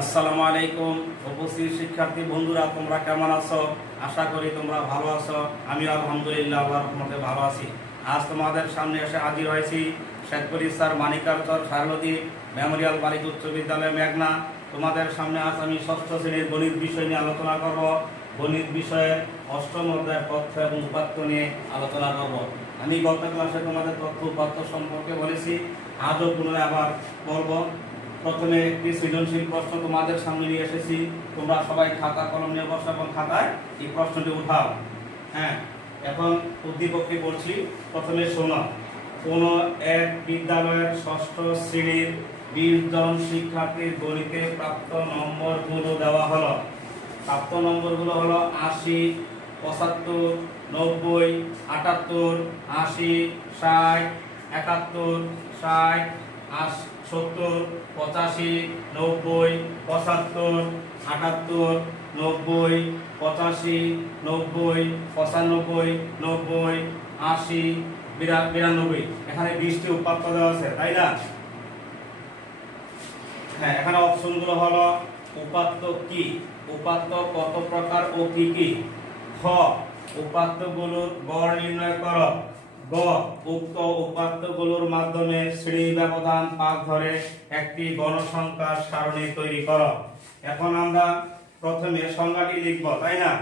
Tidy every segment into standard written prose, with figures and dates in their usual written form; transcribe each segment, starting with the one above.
আসসালামু আলাইকুম। উপস্থিত শিক্ষার্থী বন্ধুরা, তোমরা কেমন আছো? আশা করি তোমরা ভালো আছো। আমি আলহামদুলিল্লাহ আল্লাহর রহমতে ভালো আছি। আজ তোমাদের সামনে এসে হাজির হয়েছি শেখপুর স্যার মানিকারচর শারলদ্বীপ মেমোরিয়াল বালিকা উচ্চ বিদ্যালয় মেঘনা। তোমাদের সামনে আজ আমি ষষ্ঠ শ্রেণীর গণিত বিষয় নিয়ে আলোচনা করব। গণিত বিষয়ে অষ্টম অধ্যায়ের তথ্য এবং উপাত্ত নিয়ে আলোচনা করব। আমি গত ক্লাসে তোমাদের তথ্য উপাত্ত সম্পর্কে বলেছি, আজও পুনরায় আবার বলবো। প্রথমে একটি সৃজনশীল প্রশ্ন তোমাদের সামনে নিয়ে এসেছি। তোমরা সবাই খাতা কলম নিয়ে বসো এবং খাতায় এই প্রশ্নটি উঠাও। হ্যাঁ, এখন উদ্দীপকটি বলছি, প্রথমে শোনো। কোন এক বিদ্যালয়ের ষষ্ঠ শ্রেণীর 20 জন শিক্ষার্থীর গণিতে প্রাপ্ত নম্বরগুলো দেওয়া হলো। প্রাপ্ত নম্বরগুলো হলো 80, 75, 90, 78, 80, 60, 71, 60, 70, 85, 90, 75, 78, 90, 85, 90, 95, 90, 80, 92। এখানে 20টি উপাত্ত দেওয়া আছে, তাই না? হ্যাঁ, এখানে অপশনগুলো হলো উপাত্ত কি, উপাত্ত কত প্রকার ও কি কি। খ, উপাত্তগুলোর গড় নির্ণয় করো। গ, উক্ত উপাত্তগুলোর মাধ্যমে শ্রেণী ব্যবধান পাক ধরে একটি গণসংখ্যার সারণী তৈরি করো। এখন আমরা প্রথমে সংজ্ঞাটি লিখব, তাই না?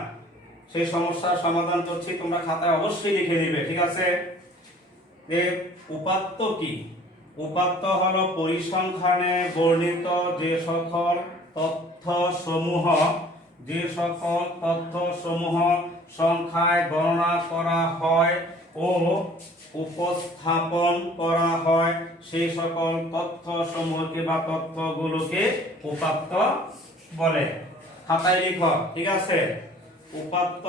সেই সমস্যার সমাধান করছি, তোমরা খাতায় অবশ্যই লিখে নিবে, ঠিক আছে? যে উপাত্ত কি? উপাত্ত হলো পরিসংখ্যানে বর্ণিত যে সকল তথ্য সমূহ সংখ্যায় গণনা করা হয় ও উপস্থাপন করা হয়, সেই সকল তথ্য সমূহকে বা তথ্যগুলোকে উপাত্ত বলে। খাতায় লিখো, ঠিক আছে? উপাত্ত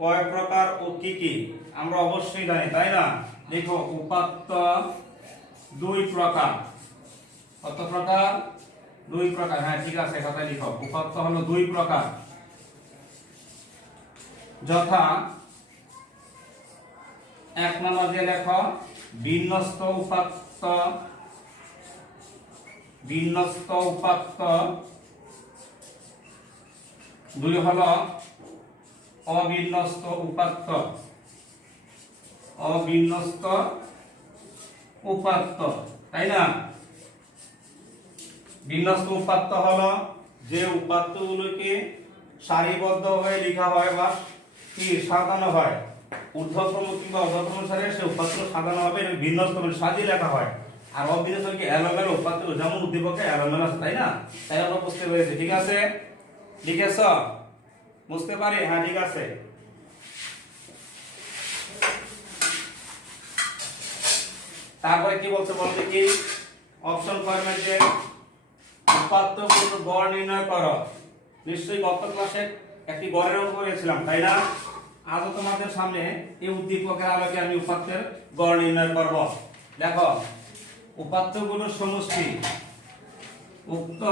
কয় প্রকার ও কি কি আমরা অবশ্যই জানি, তাই না? দেখো, উপাত্ত 2 প্রকার। কত প্রকার? 2 প্রকার। হ্যাঁ, ঠিক আছে, খাতায় লিখো। উপাত্ত হলো 2 প্রকার, যথা 1 নম্বর দিয়ে লেখো বিন্যস্ত উপাত্ত। বিন্যস্ত উপাত্ত। 2 হলো অবিন্যস্ত উপাত্ত। অবিন্যস্ত উপাত্ত, তাই না? বিন্যস্ত উপাত্ত হলো যে উপাত্তগুলোকে সারিবদ্ধ হয়ে লেখা হয় বা কি সাজানো হয়, ঊর্ধ্বক্রম কিংবা অধঃক্রম সারে সে উপাত্ত সাজানো হবে, বিন্যস্ত মানে সাজিয়ে লেখা হয়। আর অবিন্যস্ত কি এলোমেলো উপাত্ত, যেমন উদ্দীপকে এলোমেলো আছে, তাই না? তাই আমরা বুঝতে পেরেছি, ঠিক আছে? লিখেছ? বুঝতে পারি? হ্যাঁ, ঠিক আছে। তারপরে কি বলছে বলতে কি, অপশন ফরম্যাটে উপাত্তগুলোর গড় নির্ণয় করো। নিশ্চয়ই গত ক্লাসে একটি গড়ের অঙ্ক করেছিলাম, তাই না? আজও তোমাদের সামনে এই উদ্দীপকের আলোকে আমি উপাত্তের গড় নির্ণয় করব। দেখো, উপাত্তগুলোর সমষ্টি। উক্ত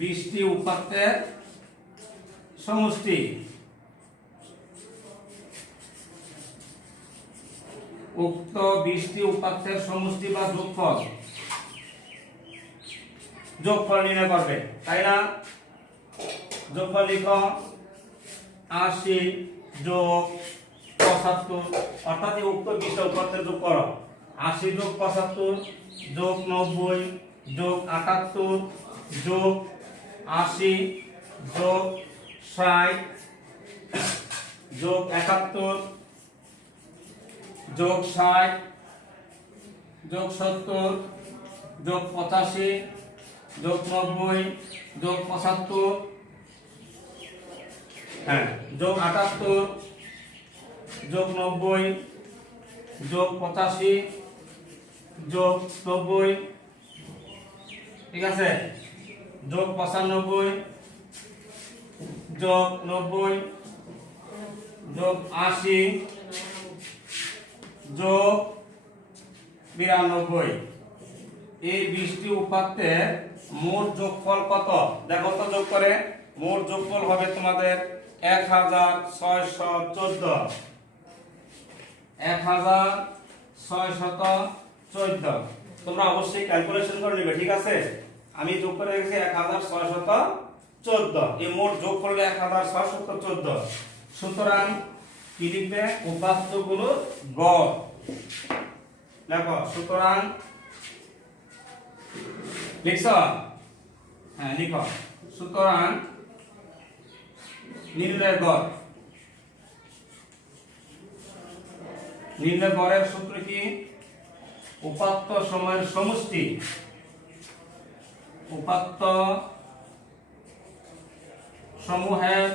20টি উপাত্তের সমষ্টি। উক্ত 20টি উপাত্তের সমষ্টি বা যোগফল। যোগফল নির্ণয় করবে, তাই না? যোগফল লিখো 80 যোগ 75, অর্থাৎ এই উক্ত 20টা উপাত্তের যোগ করো। 80 যোগ 75 যোগ 90 যোগ 78 যোগ 80 যোগ 60 যোগ 71 যোগ 60 যোগ 70 যোগ 85 যোগ 90 যোগ 75, হ্যাঁ, যোগ 78 যোগ 90 যোগ 85 যোগ 90, ঠিক আছে? যোগ 95 যোগ 90 যোগ 80 যোগ 92। এই 20টি উপাত্তের মোট যোগফল কত? দেখো তো যোগ করে। মোট যোগফল হবে তোমাদের 1614। 1614। তোমরা অবশ্যই ক্যালকুলেশন করে নেবে, ঠিক আছে? আমি যোগ করে রেখেছি 1614, এই মোট যোগ করলে 1614। সুতরাং কি লিখবে? উপাত্তগুলো গড় দেখো। সুতরাং লিখছ? হ্যাঁ লিখো। সুতরাং নির্ণয় গড়, নির্ণয় গড়ের সূত্র কি? উপাত্ত সময়ের সমষ্টি, উপাত্ত সমূহের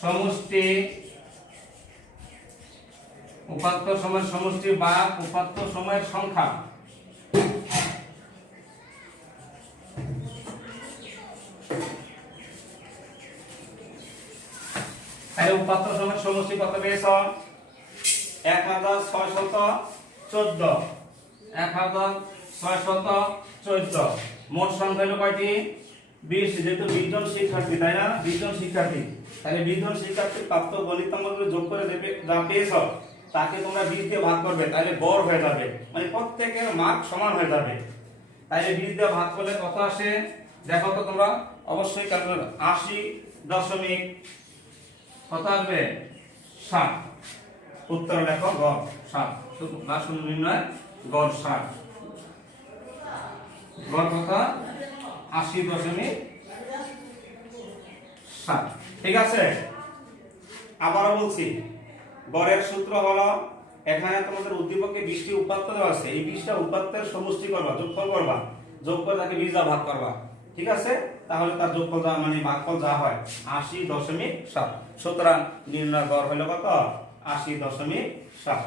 সমষ্টি, উপাত্ত সময়ের সমষ্টি বা উপাত্ত সময়ের সংখ্যা। তাহলে উপাত্ত সময়ের সমষ্টি কত পেয়েছ? 1614, 1614। মোট সংখ্যা হলো কয়টি? 20। যেহেতু 20 জন শিক্ষার্থী, তাই না? 20 জন শিক্ষার্থী, তাহলে 20 জন শিক্ষার্থীর প্রাপ্ত গণিতাঙ্কগুলো যোগ করে দেবে, যা পেয়েছ তাকে তোমরা 20 দিয়ে ভাগ করবে, তাহলে গড় হয়ে যাবে, মানে প্রত্যেকের মার্ক সমান হয়ে যাবে। তাহলে 20 দিয়ে ভাগ করলে কত আসে দেখো তো তোমরা, অবশ্যই ক্যালকুলেটর। 80 দশমিক কত আসবে? 60। উত্তর লেখো গড় 60। বা শূন্য নির্ণয় গড় 60। গড় কত? 80.60। ঠিক আছে, আবারও বলছি, গড়ের সূত্র হলো, এখানে তোমাদের উদ্দীপকে 20টি উপাত্ত দেওয়া আছে, এই 20টা উপাত্তের সমষ্টি করবা, যোগফল করবা, যোগ করে তাকে 20 দ্বারা ভাগ করবা। ঠিক আছে, তাহলে তার যোগফল যা মানে ভাগফল যা হয় 80.7। সুতরাং নির্ণয় গড় হলো কত? 80.7।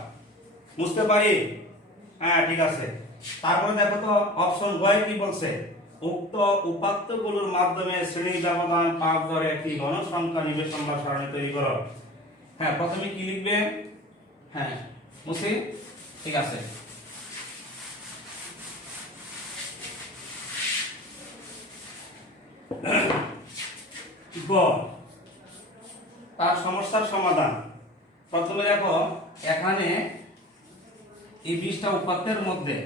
বুঝতে পারি? হ্যাঁ ঠিক আছে। তারপরে দেখো তো অপশন গয় কি বলছে? উক্ত উপাত্তগুলোর মাধ্যমে শ্রেণী ব্যবধান পাক ধরে একটি গণসংখ্যা নিবেশন বা সারণী তৈরি করো। হ্যাঁ, প্রথমে কি লিখবে? হ্যাঁ মুসি, ঠিক আছে। গ, তার সমস্যার সমাধান। প্রথমে দেখো, এখানে এই 20টা উপাত্তের মধ্যে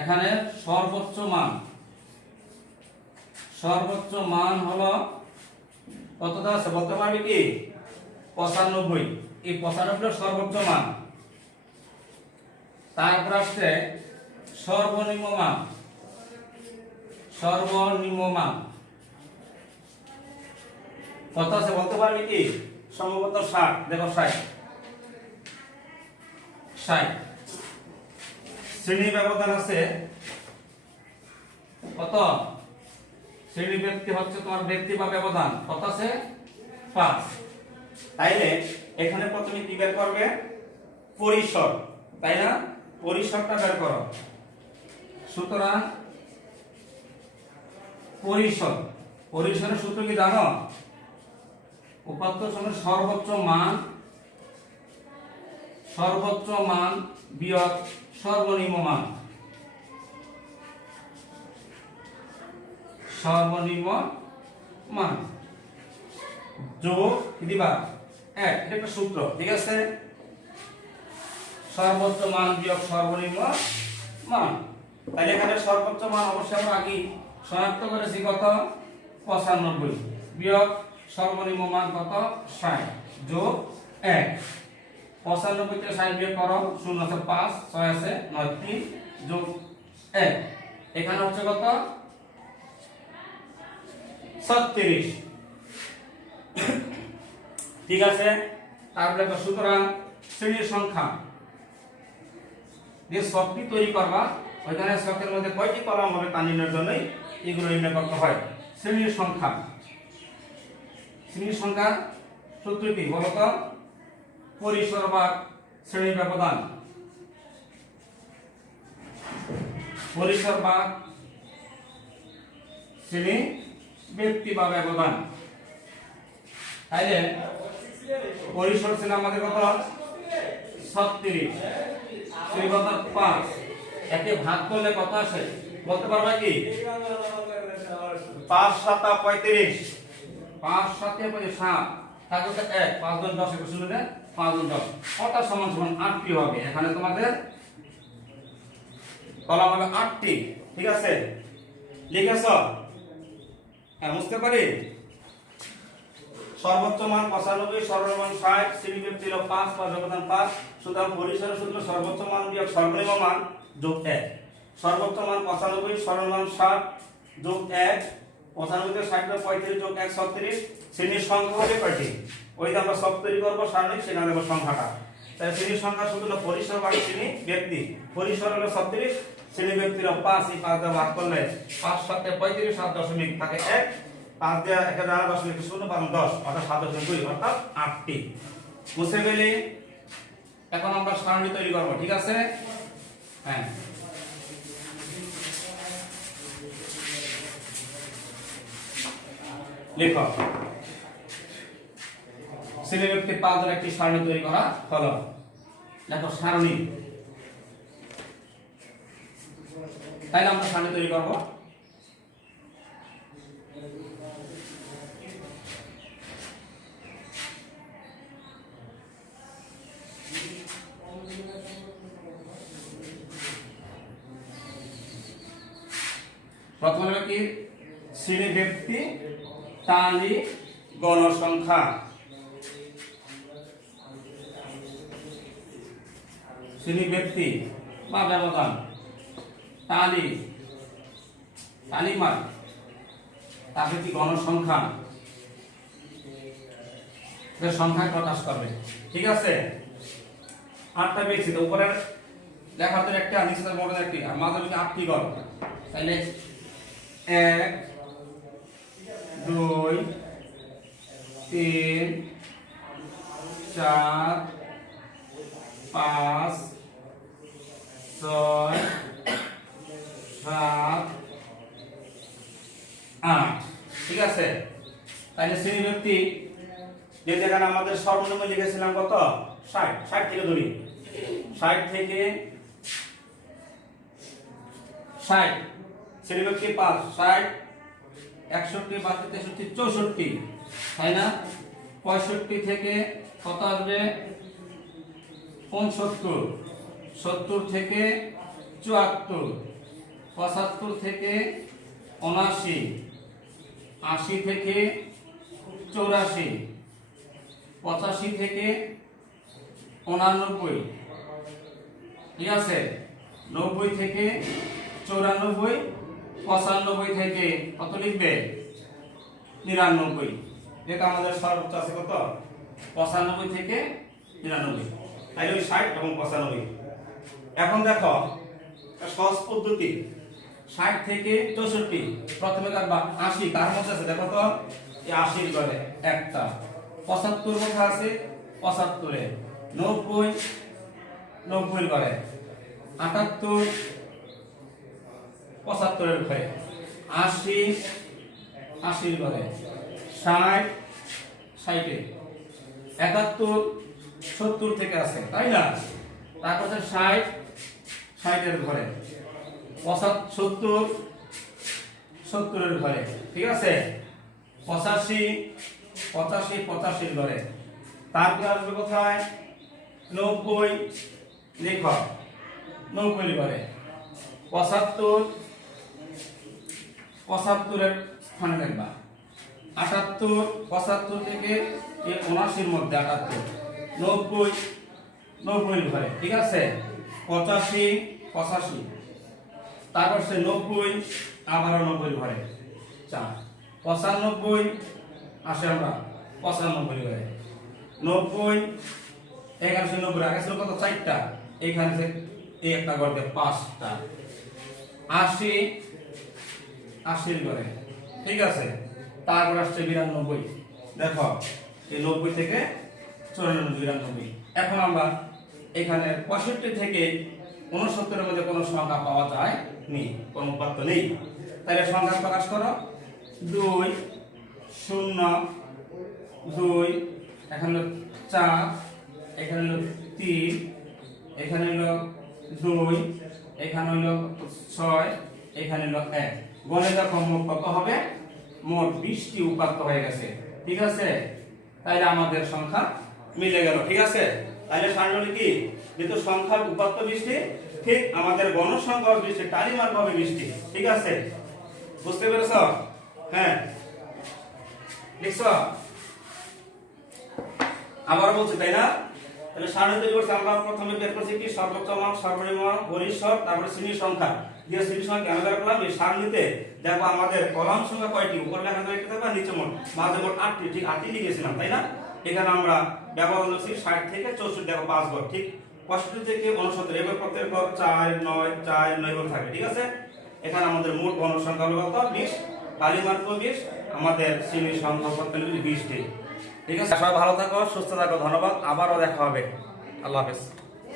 এখানে সর্বোচ্চ মান হলো কতটা আছে বলতে পারবে কি? 95। এই 95 সর্বোচ্চ মান। তারপর আসছে সর্বনিম্ন মান কত আছে বলতে পারবে কি? সম্ভবত 60। দেখো 60। শ্রেণী ব্যবধান আছে কত? শ্রেণী ব্যক্তি হচ্ছে তোমার ব্যক্তি বা ব্যবধান কত আছে? 5। তাইলে এখানে প্রথমে কি বের করবে? পরিসর, তাই না? পরিসরটা বের করো। সুতরাং পরিসরের সূত্র কি জানো? উপাত্ত সময়ের সর্বোচ্চ মান বিয়োগ সর্বনিম্ন মান যোগ কি দিবা? 1। এটা একটা সূত্র, ঠিক আছে? সর্বোচ্চ মান বিয়োগ সর্বনিম্ন মান। তাহলে এখানে সর্বোচ্চ মান অবশ্যই আমরা আগে শনাক্ত করেছি কত? 95 বিয়োগ সর্বনিম্ন মান কত? 60 যোগ 1। 95 থেকে 60 বিয়োগ করো, 0 আছে 5, 6 আছে 9, 3 যোগ 1। এখানে হচ্ছে কত? 36। ঠিক আছে, তারপরে সুতরাং শ্রেণীর সংখ্যা যে ছকটি তৈরি করবা, ওইখানে ছকের মধ্যে কয়টি কলাম হবে তা নির্ণয়ের জন্যই এগুলো নির্ণয় করতে হয়। শ্রেণীর সংখ্যা সূত্র কি বলো তো? পরিসর বা শ্রেণী ব্যবধান, পরিসর বা শ্রেণী ব্যক্তি বা ব্যবধান। তাইলে পরিসর ছিল আমাদের কত? 36, শ্রেণী ব্যবধান 5। একে ভাগ করলে কত আসে বলতে পারবা কি? 5 7 35। 5 7 7 তাহলে 1 5 গুণ 10 এর শুনলে 5 গুণ 10 কত সমান সমান 8টি হবে। এখানে তোমাদের কলাম হবে 8টি। ঠিক আছে, লিখেছ? হ্যাঁ, বুঝতে পারি। সর্বোচ্চ মান 95, সর্বনিম্ন মান 60, শ্রেণী ব্যক্তি হলো 5 বা ব্যবধান 5। সুতরাং পরিসরের সূত্র সর্বোচ্চ মান বিয়োগ সর্বনিম্ন মান যোগ 1। সর্বোচ্চ মান 95, সর্বনিম্ন মান 60 যোগ 1, 95 থেকে 60 টা 35 যোগ 1 36। শ্রেণীর সংখ্যা হবে কয়টি? ওই যে আমরা সব তৈরি করব সারণী, সেখানে দেব সংখ্যাটা। তাহলে শ্রেণীর সংখ্যা সূত্র হলো পরিসর বাই শ্রেণী ব্যক্তি। পরিসর হলো 36, শ্রেণী ব্যক্তি হলো 5। এই 5 দিয়ে ভাগ করলে 5 7 35, 7 দশমিক থাকে 1, 5 দিয়ে 1 দ্বারা 0 পাবেন 10, অর্থাৎ 7.2, অর্থাৎ 8টি। বুঝতে গেলে এখন আমরা সারণী তৈরি করব, ঠিক আছে? হ্যাঁ, লেখো। শ্রেণী ব্যক্তি 5 এর একটি সারণী তৈরি করা হলো। দেখো সারণী, তাইলে আমরা সারণী তৈরি করব। প্রথমে হলো কি শ্রেণী ব্যক্তি তালি গণসংখ্যা। শ্রেণী ব্যক্তি বা ব্যবধান তালি তালিমান, তারপরে কি গণসংখ্যা, সংখ্যা প্রকাশ করবে, ঠিক আছে? 8টা পেয়েছি তো, উপরের লেখাতে একটা, নিচের মোড়ে একটি, আর মাঝে 8টি গণ। তাহলে 1 2 3 4 5 6 7 8, ঠিক আছে? তাহলে শ্রেণী ব্যক্তি যে যেখানে আমাদের সর্বনিম্ন লিখেছিলাম কত? 60, 60 থেকে ধরি, 60 থেকে 60, শ্রেণী ব্যক্তি 5, 60 61 62 63 64, তাই না? 65 থেকে কত আসবে? 65, 70 থেকে 74, 75 থেকে 79, 80 থেকে 84, 85 থেকে 89, ঠিক আছে? 90 থেকে 94, 95 থেকে কত লিখবে? 99। যেটা আমাদের সর্বোচ্চ আছে কত? 95 থেকে 99। তাই ওই 60 এবং 95। এখন দেখো সহজ পদ্ধতি, 60 থেকে 64, প্রথমে কাটবা 80, কার মধ্যে আছে দেখো তো? এই 80 করে একটা। 75 কোথায় আছে? 75 এ। 90 90 করে। 78 75 এর ঘরে। 80 80 ঘরে। 60 60 এ। 71 70 থেকে আছে, তাই না? তারপর 60 60 এর ঘরে। 75 70 এর ঘরে, ঠিক আছে? 85 85 85 এর ঘরে। তারপর আসবে কোথায়? 90 লেখো, 90 এর ঘরে। 75 75 এর স্থানে লিখবা। 78 75 থেকে 79 এর মধ্যে 78, 90 90 এর ঘরে, ঠিক আছে? 85 85, তারপর সে 90 আবারও 90 এর ঘরে। 4 95 আসে আমরা 95 এর ঘরে। 90 এখানে সে 90 আগে ছিল কত? 4টা, এখানে সে এই একটা ঘর দিয়ে 5টা। 80 80 এর ঘরে, ঠিক আছে? তারপর আসছে 92, দেখো এই 90 থেকে 94 92। এখন আমরা এখানে 65 থেকে 69 এর মধ্যে কোনো সংখ্যা পাওয়া যায় নি, কোনো উপাত্ত নেই। তাহলে সংখ্যা প্রকাশ করো। 2 0 2, এখানে হলো 4, এখানে হলো 3, এখানে হলো 2, এখানে হলো 6, এখানে হলো 1। গণে দেখো মোট কত হবে? মোট 20টি উপাত্ত হয়ে গেছে, ঠিক আছে? তাহলে আমাদের সংখ্যা মিলে গেল, ঠিক আছে? তাহলে সারণী কি? যেহেতু সংখ্যার উপাত্ত 20টি, ঠিক আমাদের গণসংখ্যা হবে 20টি, টালিমার্ক হবে 20টি। ঠিক আছে, বুঝতে পেরেছ? হ্যাঁ, লিখছ? আবার বলছি, তাই না? তাহলে সারণী তৈরি করছি আমরা। প্রথমে বের করছি কি সর্বোচ্চ মান, সর্বনিম্ন মান, গরিষ্ঠ, তারপরে শ্রেণীর সংখ্যা। দিয়ে শ্রেণীর সংখ্যা কেন বের করলাম? এই সারণীতে দেখো আমাদের কলাম সংখ্যা কয়টি, উপরে লেখা থাকবে থাকবে, নিচে মোট মাঝে মোট 8টি। ঠিক 8টি লিখেছিলাম, তাই না? এখানে আমরা ব্যবহার করছি 60 থেকে 64, দেখো 5 ঘর। ঠিক 65 থেকে 69, এবার প্রত্যেক ঘর 4 9 4 9 ঘর থাকে। ঠিক আছে, এখানে আমাদের মোট গণসংখ্যা হলো কত? 20, টালিমার্ক 20, আমাদের শ্রেণীর সংখ্যা কত? 20টি। ঠিক আছে, সবাই ভালো থাকো, সুস্থ থাকো, ধন্যবাদ, আবারও দেখা হবে, আল্লাহ হাফেজ।